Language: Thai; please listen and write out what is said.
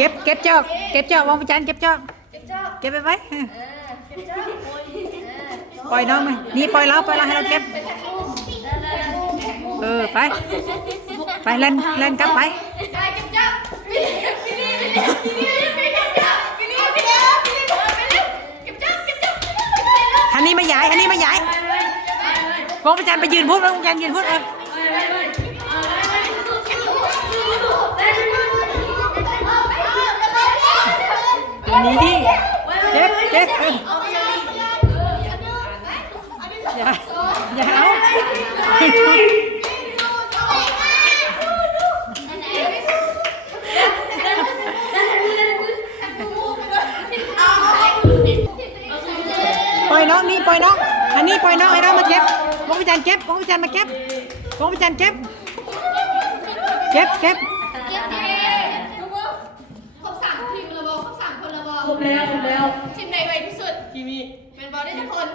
ก็บจอกวางประจันเก็บจอกเก็บไปไว้ปล่อยน้องไหมนี่ปล่อยเราให้เราเก็บไปเล่นกลับไปอันนี้มาย้ายวางประจันไปยืนพูดวางประจันยืนพูดนี่ดิเจ็บอย่าเอาปล่อยน้องนี่ปล่อยน้องอันนี้ปล่อยน้องให้เรามาเก็บวงประจันเก็บวงประจันมาเก็บวงประจันเก็บครบ3 ทีมละบอครบ3 คนละบอครบแล้วทีมไหนไวที่สุดทีมีเป็นบอลได้ทุกคน